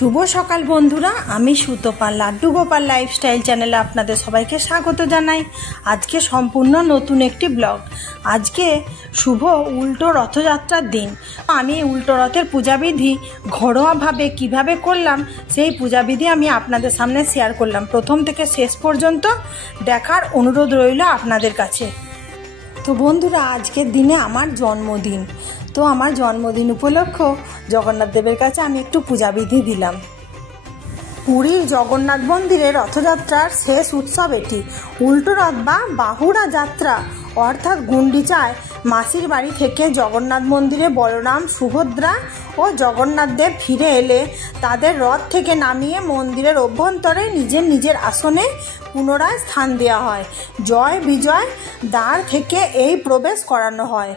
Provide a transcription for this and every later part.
শুভ সকাল বন্ধুরা, আমি সুতপা লাড্ডু গোপাল লাইফস্টাইল চ্যানেলে আপনাদের সবাইকে স্বাগত জানাই। আজকে সম্পূর্ণ নতুন একটি ব্লগ। আজকে শুভ উল্টো রথযাত্রার দিন। আমি উল্টো রথের পূজাবিধি ঘরোয়াভাবে কিভাবে করলাম সেই পূজাবিধি আমি আপনাদের সামনে শেয়ার করলাম। প্রথম থেকে শেষ পর্যন্ত দেখার অনুরোধ রইল আপনাদের কাছে। তো বন্ধুরা, আজকের দিনে আমার জন্মদিন। তো আমার জন্মদিন উপলক্ষে জগন্নাথ দেবের কাছে আমি একটু পূজাবিধি দিলাম। পুরীর জগন্নাথ মন্দিরে রথযাত্রার শেষ উৎসব এটি। উল্টো রথ বা বাহুড়া যাত্রা অর্থাৎ গুন্ডিচায় মাসির বাড়ি থেকে জগন্নাথ মন্দিরে বলরাম, সুভদ্রা ও জগন্নাথ দেব ফিরে এলে তাদের রথ থেকে নামিয়ে মন্দিরের অভ্যন্তরে নিজের নিজের আসনে পুনরায় স্থান দেওয়া হয়। জয় বিজয় দ্বার থেকে এই প্রবেশ করানো হয়।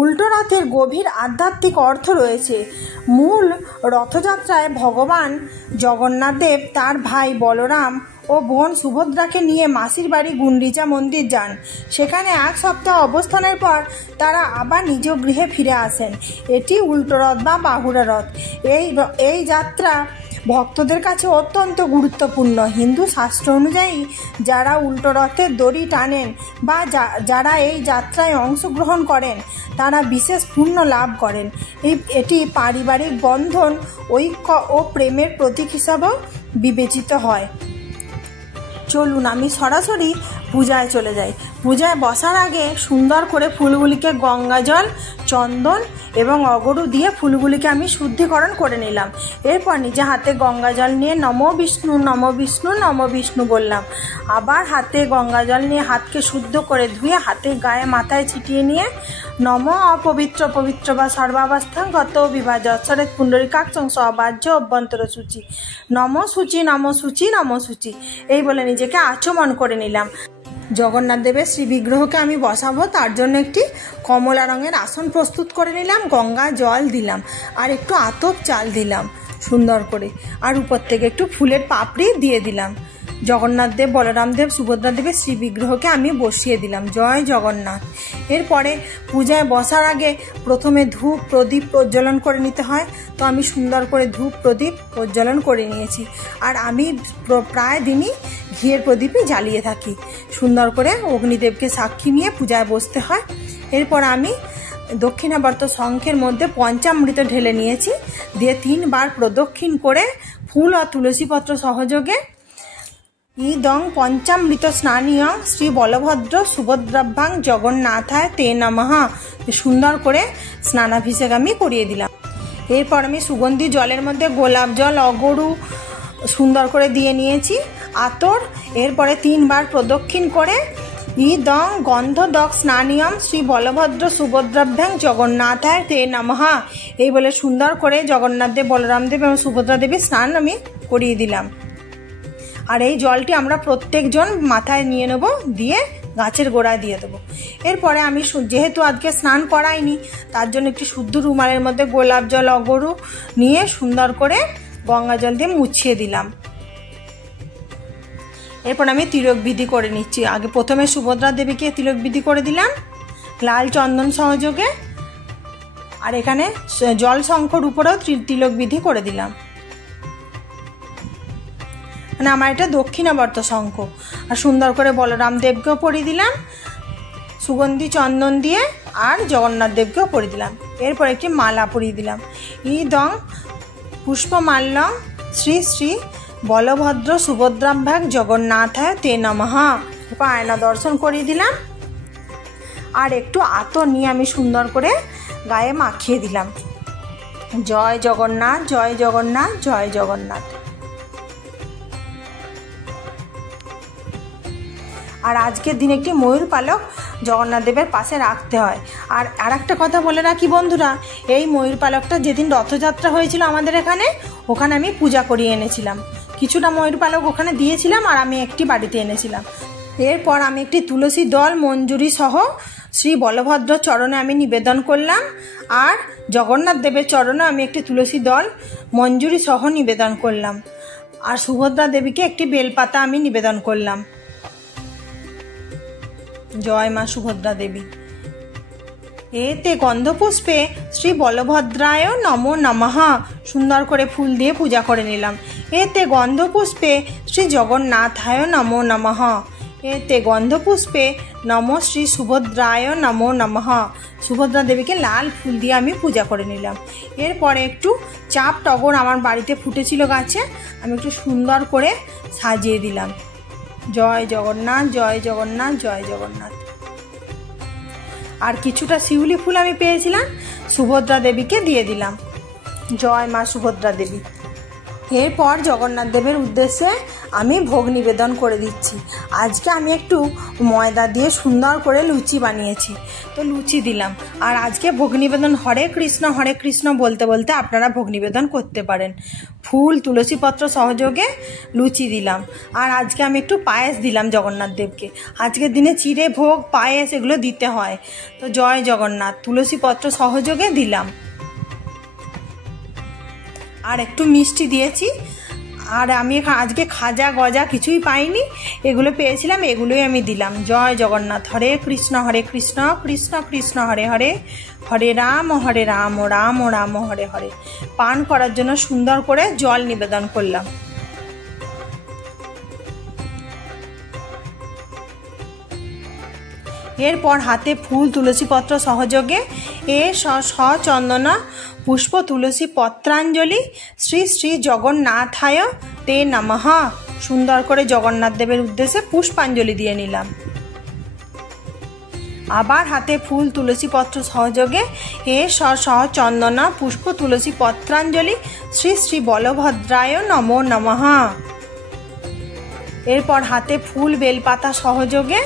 উল্টো রথের গভীর আধ্যাত্মিক অর্থ রয়েছে। মূল রথযাত্রায় ভগবান জগন্নাথ দেব তার ভাই বলরাম ও বোন সুভদ্রাকে নিয়ে মাসির বাড়ি গুন্ডিচা মন্দির যান। সেখানে এক সপ্তাহ অবস্থানের পর তারা আবার নিজ গৃহে ফিরে আসেন। এটি উল্টো রথ বা বাহুড়া রথ। এই যাত্রা ভক্তদের কাছে অত্যন্ত গুরুত্বপূর্ণ। হিন্দু শাস্ত্র অনুযায়ী যারা উল্টো রথের দড়ি টানেন বা যারা এই যাত্রায় অংশগ্রহণ করেন তারা বিশেষ পুণ্য লাভ করেন। এটি পারিবারিক বন্ধন, ঐক্য ও প্রেমের প্রতীক হিসাবেও বিবেচিত হয়। চলুন আমি সরাসরি পূজায় চলে যাই। পূজায় বসার আগে সুন্দর করে ফুলগুলিকে গঙ্গা জল, চন্দন এবং অগরু দিয়ে ফুলগুলিকে আমি শুদ্ধিকরণ করে নিলাম। এরপর নিজে হাতে গঙ্গা জল নিয়ে নম বিষ্ণু নম বিষ্ণু নম বিষ্ণু বললাম। আবার হাতে গঙ্গা জল নিয়ে হাতকে শুদ্ধ করে ধুয়ে হাতে গায়ে মাথায় ছিটিয়ে নিয়ে নম অপবিত্র পবিত্র বা সর্বাবস্থান গত বিভাজ অচ্ছরেত পুণ্ডরিকাক্ষং সবাহ্য অভ্যন্তর সূচি নম সূচি নম সূচি নম সূচি এই বলে নিজেকে আচমন করে নিলাম। জগন্নাথ দেবের শ্রী বিগ্রহকে আমি বসাবো, তার জন্য একটি কমলা রঙের আসন প্রস্তুত করে নিলাম। গঙ্গা জল দিলাম আর একটু আতপ চাল দিলাম সুন্দর করে, আর উপর থেকে একটু ফুলের পাপড়ি দিয়ে দিলাম। জগন্নাথ দেব, বলরাম দেব, সুভদ্রা দেবের শ্রী বিগ্রহকে আমি বসিয়ে দিলাম। জয় জগন্নাথ। এরপরে পূজায় বসার আগে প্রথমে ধূপ প্রদীপ প্রজ্বলন করে নিতে হয়। তো আমি সুন্দর করে ধূপ প্রদীপ প্রজ্বলন করে নিয়েছি। আর আমি প্রায় দিনই ঘিয়ের প্রদীপই জ্বালিয়ে থাকি। সুন্দর করে অগ্নিদেবকে সাক্ষী নিয়ে পূজায় বসতে হয়। এরপর আমি দক্ষিণাবর্ত শঙ্খের মধ্যে পঞ্চামৃত ঢেলে নিয়েছি, দিয়ে 3 বার প্রদক্ষিণ করে ফুল ও তুলসীপত্র সহযোগে ইদং পঞ্চামৃত স্নানীয় শ্রী বলভদ্র সুভদ্রাভ্যাং জগন্নাথায় তে নমঃ সুন্দর করে স্নানাভিষেক আমি করিয়ে দিলাম। এরপর আমি সুগন্ধি জলের মধ্যে গোলাপ জল, অগরু সুন্দর করে দিয়ে নিয়েছি, আতর। এরপরে 3 বার প্রদক্ষিণ করে ইদং গন্ধদক স্নানীয়ম শ্রী বলভদ্র সুভদ্রাভ্যাং জগন্নাথায় তে নমঃ এই বলে সুন্দর করে জগন্নাথ দেব, বলরাম দেব এবং সুভদ্রা দেবীর স্নান আমি করিয়ে দিলাম। আর এই জলটি আমরা প্রত্যেকজন মাথায় নিয়ে নেব, দিয়ে গাছের গোড়ায় দিয়ে দেবো। এরপরে আমি যেহেতু আজকে স্নান করাইনি তার জন্য একটি শুদ্ধ রুমালের মধ্যে গোলাপ জল, অগরু নিয়ে সুন্দর করে গঙ্গা জল দিয়ে মুছিয়ে দিলাম। এরপর আমি তিলক বিধি করে নিচ্ছি। আগে প্রথমে সুভদ্রা দেবীকে তিলক বিধি করে দিলাম লাল চন্দন সহযোগে, আর এখানে জল শঙ্খর উপরেও তিলক বিধি করে দিলাম। মানে আমার এটা দক্ষিণাবর্ত শঙ্খ। আর সুন্দর করে বলরাম দেবকেও পরিয়ে দিলাম সুগন্ধি চন্দন দিয়ে, আর জগন্নাথ দেবকেও পরিয়ে দিলাম। এরপর একটি মালা পরিয়ে দিলাম। ইদং পুষ্পমাল্যং শ্রী শ্রী বলভদ্র সুভদ্রাভ্যাং জগন্নাথায় তে নমঃ আয়না দর্শন করিয়ে দিলাম। আর একটু আতর নিয়ে আমি সুন্দর করে গায়ে মাখিয়ে দিলাম। জয় জগন্নাথ, জয় জগন্নাথ, জয় জগন্নাথ। আর আজকের দিনে একটি ময়ূর পালক জগন্নাথ দেবের পাশে রাখতে হয়। আর আরেকটা কথা বলে রাখি বন্ধুরা, এই ময়ূর পালকটা যেদিন রথযাত্রা হয়েছিল আমাদের এখানে, ওখানে আমি পূজা করিয়ে এনেছিলাম। কিছুটা ময়ূর পালক ওখানে দিয়েছিলাম আর আমি একটি বাড়িতে এনেছিলাম। এরপর আমি একটি তুলসী দল মঞ্জুরি সহ শ্রী বলভদ্র চরণে আমি নিবেদন করলাম, আর জগন্নাথ দেবের চরণে আমি একটি তুলসী দল মঞ্জুরি সহ নিবেদন করলাম, আর সুভদ্রা দেবীকে একটি বেলপাতা আমি নিবেদন করলাম। জয় মা সুভদ্রা দেবী। এতে গন্ধপুষ্পে শ্রী বলভদ্রায় নমো নমঃ সুন্দর করে ফুল দিয়ে পূজা করে নিলাম। এতে গন্ধপুষ্পে শ্রী জগন্নাথায় নমো নমঃ। এতে গন্ধপুষ্পে নম শ্রী সুভদ্রায় নমো নমঃ। সুভদ্রা দেবীকে লাল ফুল দিয়ে আমি পূজা করে নিলাম। এরপরে একটু চাপ টগর আমার বাড়িতে ফুটেছিল গাছে, আমি একটু সুন্দর করে সাজিয়ে দিলাম। জয় জগন্নাথ, জয় জগন্নাথ, জয় জগন্নাথ। আর কিছুটা শিউলি ফুল আমি পেয়েছিলাম, সুভদ্রা দেবীকে দিয়ে দিলাম। জয় মা সুভদ্রা দেবী। এরপর জগন্নাথ দেবের উদ্দেশ্যে আমি ভোগ নিবেদন করে দিচ্ছি। আজকে আমি একটু ময়দা দিয়ে সুন্দর করে লুচি বানিয়েছি, তো লুচি দিলাম। আর আজকে ভোগ নিবেদন হরে কৃষ্ণ বলতে বলতে আপনারা ভোগ নিবেদন করতে পারেন। ফুল তুলসীপত্র সহযোগে লুচি দিলাম। আর আজকে আমি একটু পায়েস দিলাম জগন্নাথ দেবকে। আজকের দিনে চিড়ে ভোগ, পায়েস এগুলো দিতে হয়, তো জয় জগন্নাথ তুলসীপত্র সহযোগে দিলাম। আর একটু মিষ্টি দিয়েছি। আর আমি আজকে খাজা গজা কিছুই পাইনি, এগুলো পেয়েছিলাম, এগুলোই আমি দিলাম। জয় জগন্নাথ। হরে কৃষ্ণ কৃষ্ণ কৃষ্ণ হরে হরে, হরে রাম রাম রাম হরে হরে। পান করার জন্য সুন্দর করে জল নিবেদন করলাম। এরপর হাতে ফুল তুলসীপত্র সহযোগে সচন্দনা পুষ্প তুলসী পত্রাঞ্জলি শ্রী শ্রী জগন্নাথায় তে নমঃ সুন্দর করে জগন্নাথ দেবের উদ্দেশ্যে পুষ্পাঞ্জলি দিয়ে নিলাম। আবার হাতে ফুল তুলসী পত্র সহযোগে সচন্দনা পুষ্প তুলসী পত্রাঞ্জলি শ্রী শ্রী বলভদ্রায় নমো নমঃ। এরপর হাতে ফুল বেলপাতা সহযোগে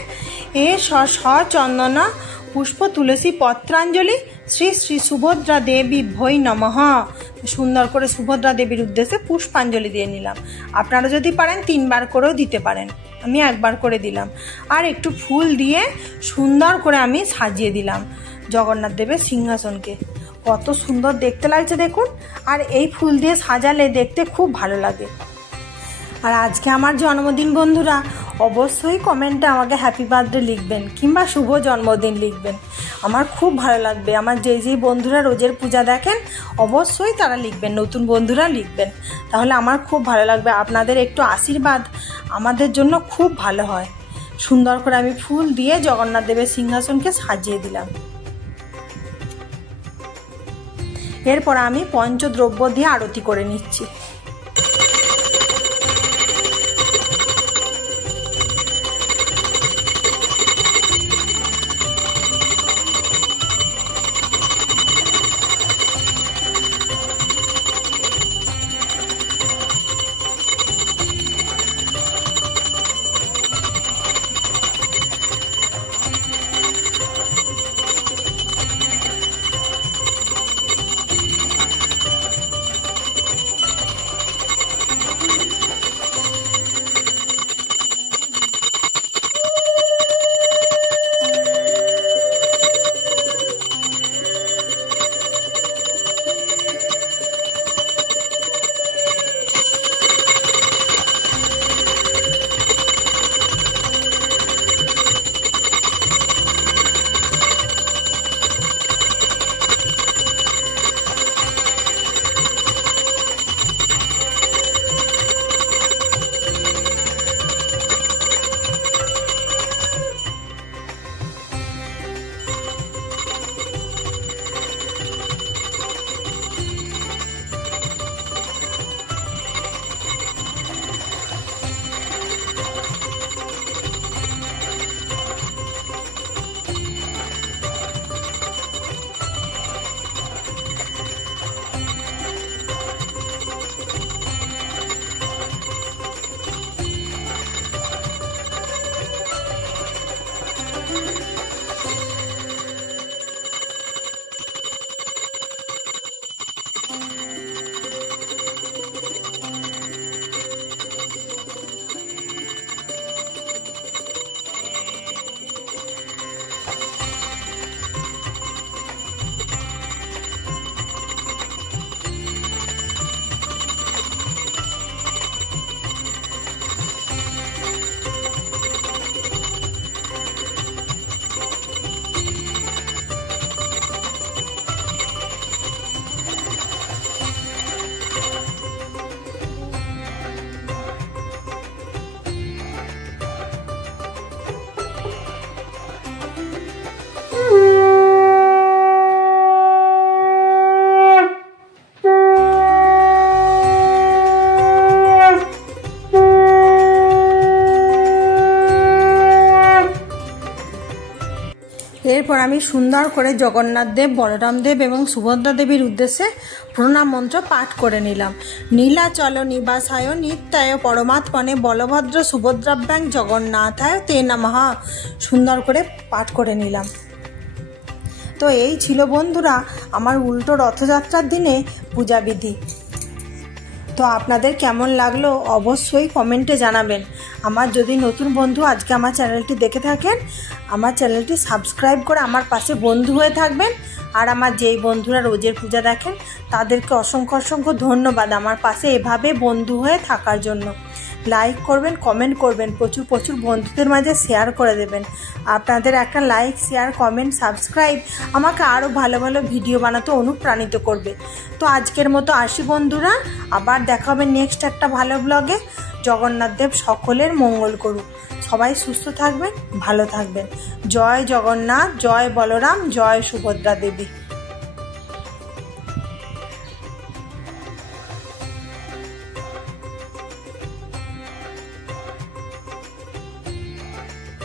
সচন্দনা পুষ্প তুলসী পত্রাঞ্জলি শ্রী শ্রী সুভদ্রা দেবী ভৈ নমঃ সুন্দর করে সুভদ্রা দেবীর উদ্দেশ্যে পুষ্পাঞ্জলি দিয়ে নিলাম। আপনারা যদি পারেন 3 বার করেও দিতে পারেন, আমি 1 বার করে দিলাম। আর একটু ফুল দিয়ে সুন্দর করে আমি সাজিয়ে দিলাম জগন্নাথ দেবের সিংহাসনকে। কত সুন্দর দেখতে লাগছে দেখুন। আর এই ফুল দিয়ে সাজালে দেখতে খুব ভালো লাগে। আর আজকে আমার জন্মদিন বন্ধুরা, অবশ্যই কমেন্টে আমাকে হ্যাপি বার্থডে লিখবেন কিংবা শুভ জন্মদিন লিখবেন। আমার খুব ভালো লাগবে। আমার যেই বন্ধুরা রোজের পূজা দেখেন অবশ্যই তারা লিখবেন, নতুন বন্ধুরা লিখবেন, তাহলে আমার খুব ভালো লাগবে। আপনাদের একটু আশীর্বাদ আমাদের জন্য খুব ভালো হয়। সুন্দর করে আমি ফুল দিয়ে জগন্নাথ দেবের সিংহাসনকে সাজিয়ে দিলাম। এরপর আমি পঞ্চদ্রব্য দিয়ে আরতি করে নিচ্ছি। এরপর আমি সুন্দর করে জগন্নাথ দেব, বলরাম দেব এবং সুভদ্রা দেবীর উদ্দেশ্যে প্রণাম মন্ত্র পাঠ করে নিলাম। নীলাচল নিবাসায় নিত্যায় পরমাত্মনে বলভদ্র সুভদ্রাভ্যাং জগন্নাথায় তে নমঃ সুন্দর করে পাঠ করে নিলাম। তো এই ছিল বন্ধুরা আমার উল্টো রথযাত্রার দিনে পূজাবিধি। তো আপনাদের কেমন লাগলো অবশ্যই কমেন্টে জানাবেন। আমার যদি নতুন বন্ধু আজকে আমার চ্যানেলটি দেখে থাকেন, আমার চ্যানেলটি সাবস্ক্রাইব করে আমার পাশে বন্ধু হয়ে থাকবেন। আর আমার যেই বন্ধুরা রোজের পূজা দেখেন তাদেরকে অসংখ্য অসংখ্য ধন্যবাদ আমার পাশে এভাবে বন্ধু হয়ে থাকার জন্য। লাইক করবেন, কমেন্ট করবেন, প্রচুর প্রচুর বন্ধুদের মাঝে শেয়ার করে দেবেন। আপনাদের একটা লাইক, শেয়ার, কমেন্ট, সাবস্ক্রাইব আমাকে আরও ভালো ভালো ভিডিও বানাতে অনুপ্রাণিত করবে। তো আজকের মতো আসি বন্ধুরা, আবার দেখা হবে নেক্সট একটা ভালো ব্লগে। জগন্নাথ দেব সকলের মঙ্গল করুক, সবাই সুস্থ থাকবেন, ভালো থাকবেন। জয় জগন্নাথ, জয় বলরাম, জয় সুভদ্রা দেবী।